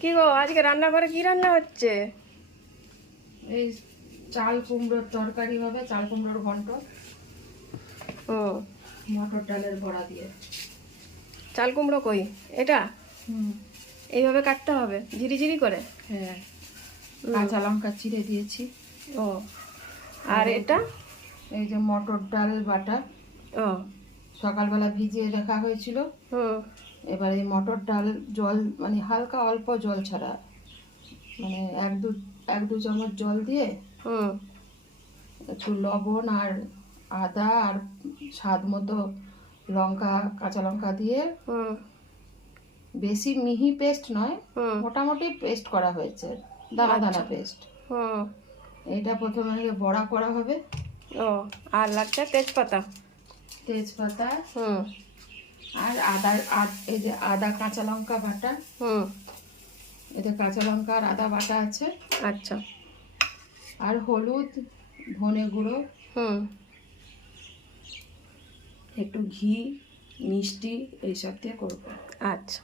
কি গো, আজকে রান্নাঘরে কি রান্না হচ্ছে? এই চাল কুমড়োর তরকারি হবে, চাল কুমড়োর ঘন্ট, ও, মটর ডালের বড়া দিয়ে। চাল কুমড়ো কই? এটা হুম, এইভাবে কাটতে হবে ঝিরি ঝিরি করে? হ্যাঁ, কাঁচা লঙ্কা চিড়ে দিয়েছি। ও, আর এটা? এই যে মটর ডাল বাটা, ও, সকালবেলা ভিজিয়ে রাখা হয়েছিল। হুম, এবার এই মটর ডাল জল মানে হালকা অল্প জল ছাড়া, মানে এক দু চামচ জল দিয়ে হুম, একটু লবণ আর আদা আর স্বাদ মতো লঙ্কা, কাঁচা লঙ্কা দিয়ে, হুম, বেশি মিহি পেস্ট নয়, হুম, মোটামুটি পেস্ট করা হয়েছে, দানা দানা আচ্ছা, পেস্ট। হুম, এইটা প্রথমে বড়া করা হবে। ও, আর লাগছে তেজপাতা। তেজপাতা হুম, আর এই যে আদা কাঁচা লঙ্কা বাটা, হুম, এতে কাঁচা লঙ্কা আর আদা বাটা আছে। আচ্ছা, আর হলুদ, ধনে গুঁড়ো, হুম, একটু ঘি, মিষ্টি এইসব দিয়ে করবো। আচ্ছা।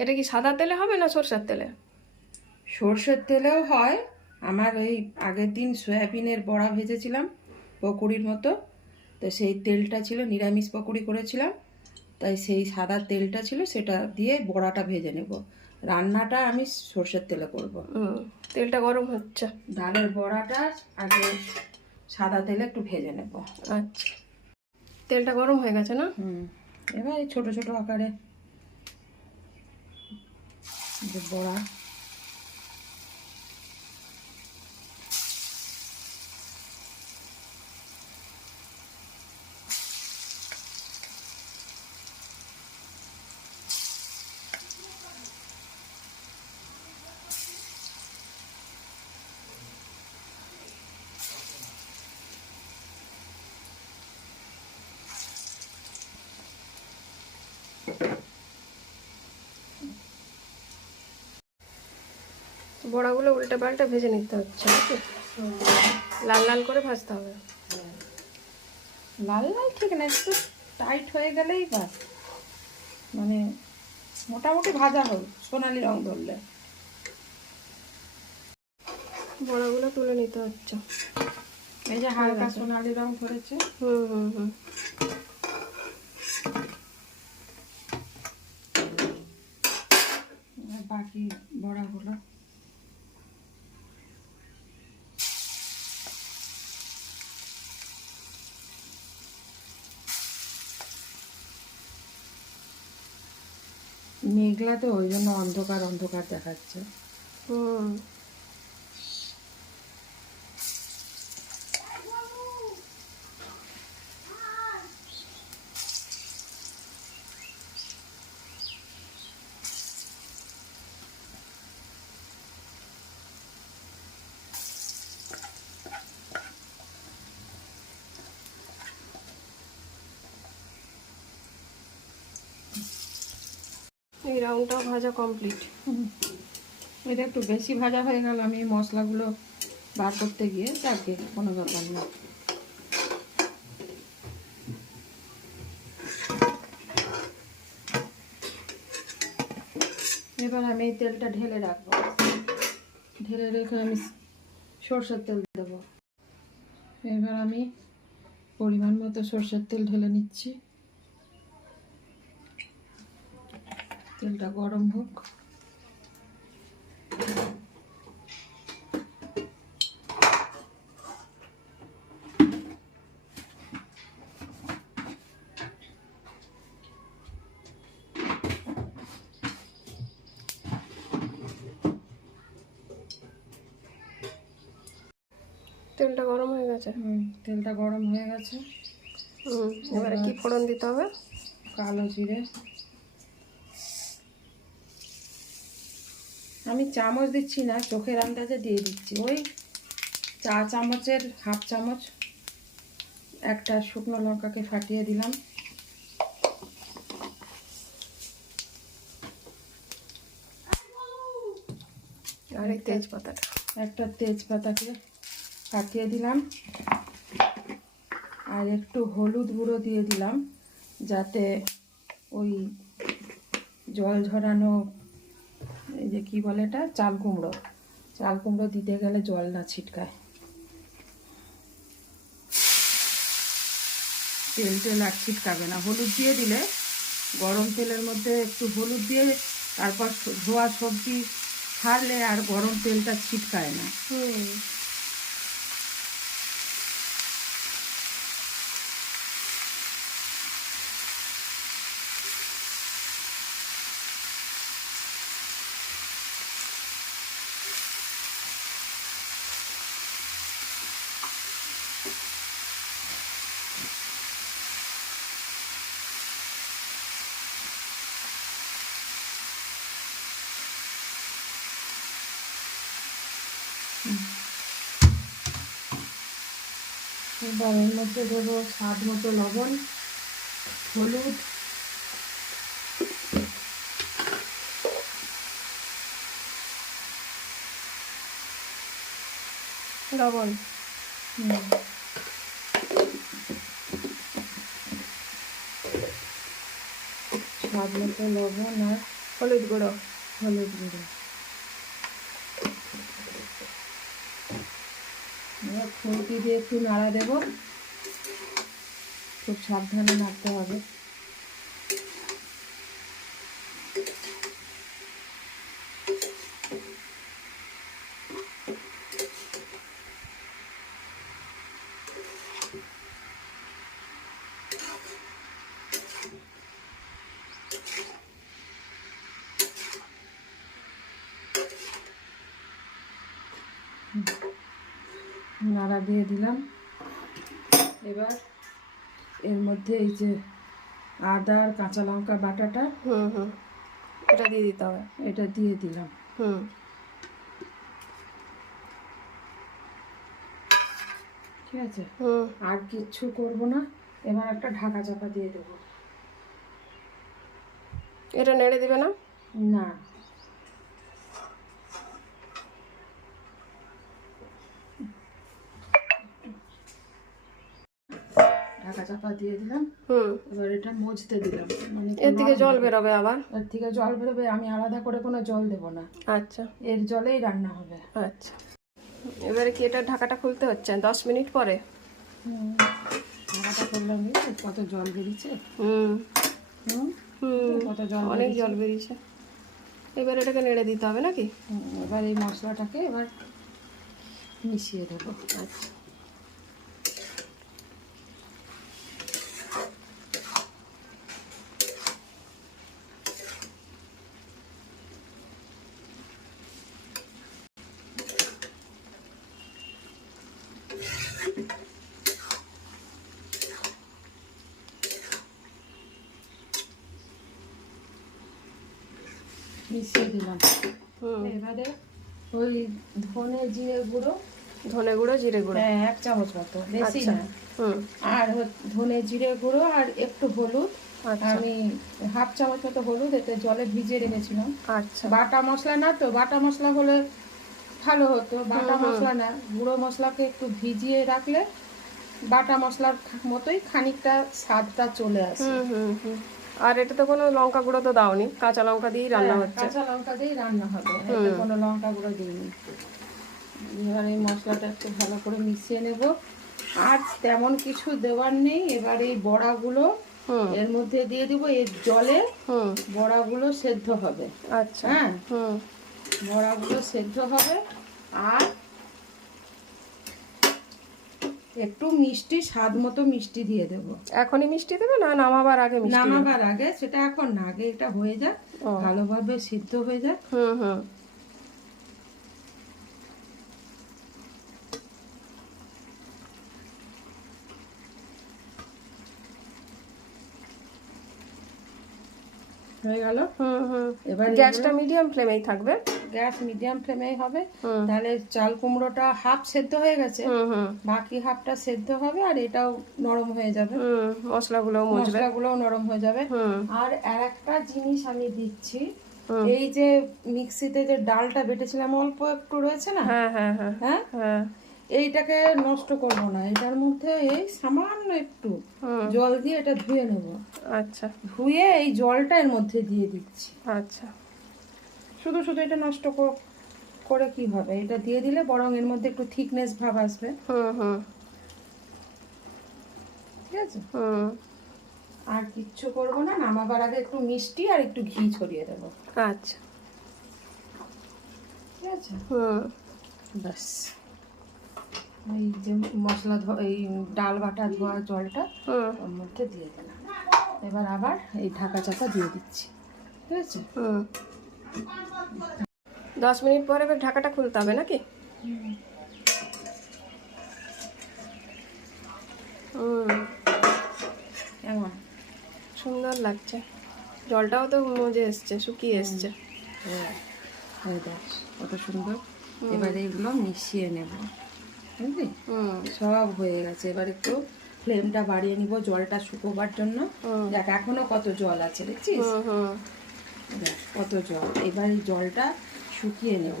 এটা কি সাদা তেলে হবে না সরষের তেলে? সর্ষের তেলেও হয়। আমার ওই আগের দিন সয়াবিনের বড়া ভেজেছিলাম পকোড়ির মতো, তো সেই তেলটা ছিল, নিরামিষ পকোড়ি করেছিলাম, তাই সেই সাদা তেলটা ছিল, সেটা দিয়ে বড়াটা ভেজে নেব। রান্নাটা আমি সর্ষের তেলে করব। হুম, তেলটা গরম হচ্ছে। ডালের বড়াটা আগে সাদা তেলে একটু ভেজে নেব। আচ্ছা, তেলটা গরম হয়ে গেছে না? এবার এই ছোটো ছোটো আকারে যে বড়া, বড়াগুলো উল্টে পাল্টে ভেজে নিতে হচ্ছে নাকি? লাল লাল করে ভাজতে হবে। লাল লাল ঠিক না, একটু টাইট হয়ে গেলেই বাস, মানে মোটামুটি ভাজা হোক, সোনালি রং ধরলে। বড়াগুলো তুলে নিতে হচ্ছে। এই যে হালকা সোনালি রং ধরেছে। হুম, হুম, হুম, আর বাকি বড়াগুলো মেঘলা, তো ওই জন্য অন্ধকার অন্ধকার দেখাচ্ছে। হুম। এই রাউন্ডটাও ভাজা কমপ্লিট। এটা একটু বেশি ভাজা হয়ে গেল, আমি মশলাগুলো বার করতে গিয়ে, যাকে কোনো ব্যাপার না। এবার আমি এই তেলটা ঢেলে রাখবো, ঢেলে রেখে আমি সরষের তেল দেবো। এবার আমি পরিমাণ মতো সরষের তেল ঢেলে নিচ্ছি। তেলটা গরম হোক। তেলটা গরম হয়ে গেছে। তেলটা গরম হয়ে গেছে। এবারে কি ফোড়ন দিতে হবে? কালো জিরে, আমি চামচ দিচ্ছি না, চোখের আন্দাজে দিয়ে দিচ্ছি। ওই চা চামচের হাফ চামচ একটা শুকনো লঙ্কাকে ফাটিয়ে দিলাম। আর এই তেজপাতাটা, একটা তেজপাতাকে ফাটিয়ে দিলাম, আর একটু হলুদ গুঁড়ো দিয়ে দিলাম, যাতে ওই জল ঝরানো এই যে কি বলে এটা, চাল কুমড়ো। চাল কুমড়ো দিতে গেলে জল না ছিটকায়। তেল টেল আর ছিটকাবে না। হলুদ দিয়ে দিলে, গরম তেলের মধ্যে একটু হলুদ দিয়ে তারপর ধোয়া সবজি ছাড়লে আর গরম তেলটা ছিটকায় না। এবার এর মধ্যে দেবো স্বাদ মতো লবণ, হলুদ, লবণ, স্বাদ মতো লবণ আর হলুদ গুঁড়ো। হলুদ গুঁড়ো। এবার খুন্তি দিয়ে একটু নাড়া দেবো, খুব সাবধানে নাড়তে হবে। নাড়া দিয়ে দিলাম। এবার এর মধ্যে এই যে আদা আর কাঁচা লঙ্কা বাটাটা, এটা দিয়ে দিতে হবে। এটা দিয়ে দিলাম। ঠিক আছে, আর কিচ্ছু করব না। এবার একটা ঢাকা চাপা দিয়ে দেবো। এটা নেড়ে দিবে না? না, ঢাকা চাপা দিয়ে দিলাম। এবার এটা মজতে দিলাম। মানে এর থেকে জল বেরোবে আবার? এর থেকে জল বেরোবে, আমি আলাদা করে কোনো জল দেব না। আচ্ছা, এর জলেই রান্না হবে। আচ্ছা। এবারে কি এটা ঢাকাটা খুলতে হচ্ছে 10 মিনিট পরে? ঢাকাটা করলাম, কত জল বেরিয়েছে। কত জল, অনেক জল বেরিয়েছে। এবার এটাকে নেড়ে দিতে হবে নাকি? এবার এই মশলাটাকে এবার মিশিয়ে দেবো। আচ্ছা, মিশিয়ে দিলাম। এবারে ওই ধনে জিরে গুঁড়ো, জিরে গুঁড়ো 1 চামচ মতো, বেশি না। আর ধনে জিরে গুঁড়ো আর একটু হলুদ, আমি 1/2 চামচ মতো হলুদ এতে জলে ভিজিয়ে রেখেছিলাম। আচ্ছা, বাটা মশলা না তো, বাটা মশলা হলে ভালো হতো। বাটা মশলা না, গুঁড়ো মশলাকে একটু ভিজিয়ে রাখলে বাটা মশলার মতোই খানিকটা স্বাদটা চলে আসে। আর এটা তো কোনো লঙ্কা গুঁড়ো তো দাওনি, কাঁচা লঙ্কা দিয়েই রান্না হচ্ছে। কাঁচা লঙ্কা দিয়েই রান্না হবে, এতে কোনো লঙ্কা গুঁড়ো দিইনি। এবার এই মশলাটা একটু ভালো করে মিশিয়ে নেব। আর তেমন কিছু দেওয়ার নেই। এবার এই বড়াগুলো এর মধ্যে দিয়ে দিব। এর জলে বড়াগুলো সেদ্ধ হবে। আচ্ছা, হ্যাঁ, বড়াগুলো সেদ্ধ হবে। আর একটু মিষ্টি, স্বাদ মতো মিষ্টি দিয়ে দেবো। এখনই মিষ্টি দেবে না নামাবার আগে? নামাবার আগে, সেটা এখন না, আগে এটা হয়ে যাক, ভালোভাবে সিদ্ধ হয়ে যাক। হয়ে গেল। এবার গ্যাসটা মিডিয়াম ফ্লেমেই থাকবে। গ্যাস মিডিয়াম ফ্লেমেই হবে। তাহলে চাল কুমড়োটা হাফ সেদ্ধ হয়ে গেছে, বাকি হাফটা সেদ্ধ হবে আর এটাও নরম হয়ে যাবে। মশলাগুলোও নরম হয়ে যাবে। আর আরেকটা জিনিস আমি দিচ্ছি, এই যে মিক্সিতে যে ডালটা বেটেছিলাম অল্প একটু রয়েছে না, হ্যাঁ, এইটাকে নষ্ট করব না। এটার মধ্যে এই সামান্য একটু জল দিয়ে এটা ধুয়ে নেব। আচ্ছা, ধুয়ে এই জলটা এর মধ্যে দিয়ে দিচ্ছি। আচ্ছা, শুধু শুধু এটা নষ্ট করে কি হবে, এটা দিয়ে দিলে বরং এর মধ্যে একটু থিকনেস ভাব আসবে। হুম হুম ঠিক আছে, হুম। আর কিচ্ছু করবো না, নামাবার আগে একটু মিষ্টি আর একটু ঘি ছড়িয়ে দেবো। আচ্ছা। ঠিক আছে, হুম ব্যাস। এই যে মশলা এই ডাল বাটা ধোয়া জলটা হুম ওর মধ্যে দিয়ে দিলাম। এবার আবার এই ঢাকা চাপা দিয়ে দিচ্ছি। ঠিক আছে, হুম। 10 মিনিট পরে এবার ঢাকাটা খুলতে হবে নাকি? হুম, কেমন সুন্দর লাগছে। জলটাও তো মজে এসছে, শুকিয়ে এসছে। হয়ে দেখ কত সুন্দর। এবার এগুলো মিশিয়ে নেব, বুঝলি? হুম সব হয়ে গেছে। এবার একটু ফ্লেমটা বাড়িয়ে নিব জলটা শুকোবার জন্য। দেখ এখনো কত জল আছে, দেখছিস? হুম হুম দেখ কত জল। এবার এই জলটা শুকিয়ে নেব।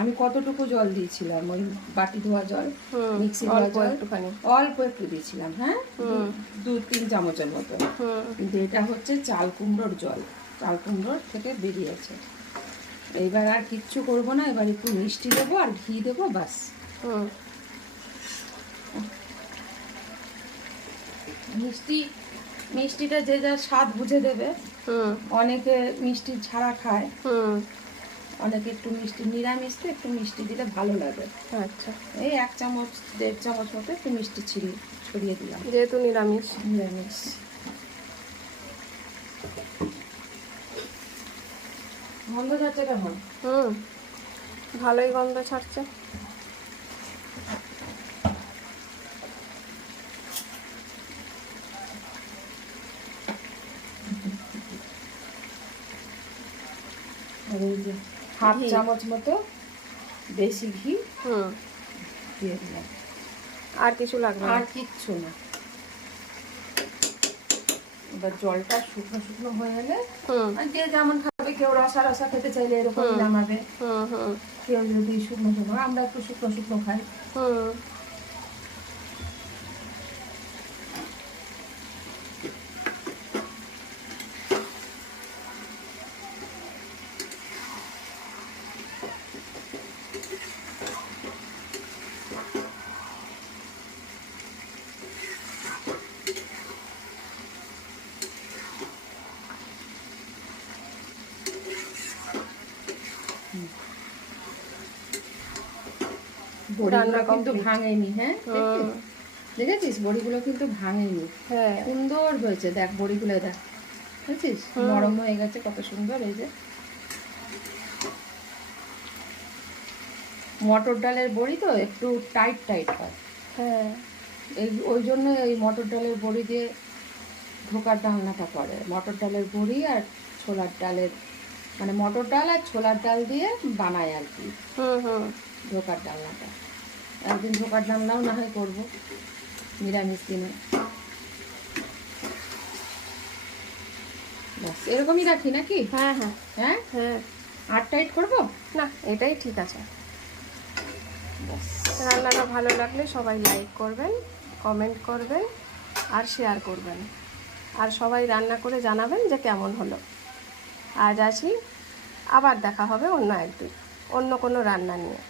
আমি কতটুকু জল দিয়েছিলাম, ওই বাটি ধোয়া জল, মিক্সি ধোয়া অল্প জল একটুখানি। অল্প একটু দিয়েছিলাম, হ্যাঁ, 2-3 চামচের মতো। কিন্তু এটা হচ্ছে চাল কুমড়োর জল, চাল কুমড়োর থেকে বেরিয়েছে। এইবার আর কিচ্ছু করব না, এবার একটু মিষ্টি দেবো আর ঘি দেবো, বাস। হুম মিষ্টিটা যে যার স্বাদ বুঝে দেবে। হুম অনেকে মিষ্টি ছাড়া খায়, হুম। অনেকে একটু মিষ্টি, নিরামিষতে একটু মিষ্টি দিলে ভালো লাগে। আচ্ছা, এই 1 চামচ 1.5 চামচ মতো একটু মিষ্টি ছড়িয়ে দিলাম, যেহেতু নিরামিষ। নিরামিষ। গন্ধ যাচ্ছে কেমন? হুম, ভালোই গন্ধ ছাড়ছে। আর এই যে হাফ ঘি। চামচ মতো দেশি ঘি হুম, দিয়ে দিলাম। আর কিছু লাগবে না? আর কিচ্ছু না। এবার জলটা শুকনো শুকনো হয়ে গেলে, হুম আর যে যেমন খাবে, কেউ রসা রসা খেতে চাইলে এরকম নামাবে, হুম হুম কেউ যদি শুকনো শুকনো, আমরা একটু শুকনো শুকনো খাই। হুম। বড়িগুলো কিন্তু ভাঙেনি, হ্যাঁ, দেখেছিস? বড়িগুলো কিন্তু ভাঙেনি, হ্যাঁ। সুন্দর হয়েছে। দেখ বড়িগুলো, দেখ, দেখেছিস? নরম হয়ে গেছে কত সুন্দর। এই যে মটর ডালের বড়ি তো একটু টাইট টাইট হয়, হ্যাঁ। ওই জন্য এই মটর ডালের বড়ি দিয়ে ধোকার ডালনাটা করে। মটর ডালের বড়ি আর ছোলার ডালের, মানে মটর ডাল আর ছোলার ডাল দিয়ে বানায় আর কি ধোকার ডালনাটা। একদিন ধোকার ডালনাও না হয় করবো নিরামিষ দিনে। ব্যাস, এরকমই রাখি নাকি? হ্যাঁ হ্যাঁ হ্যাঁ, হ্যাঁ। আর টাইট করবো না, এটাই ঠিক আছে। ব্যাস। রান্নাটা ভালো লাগলে সবাই লাইক করবেন, কমেন্ট করবেন আর শেয়ার করবেন। আর সবাই রান্না করে জানাবেন যে কেমন হলো। আজ আসি, আবার দেখা হবে অন্য একদিন অন্য কোনো রান্না নিয়ে।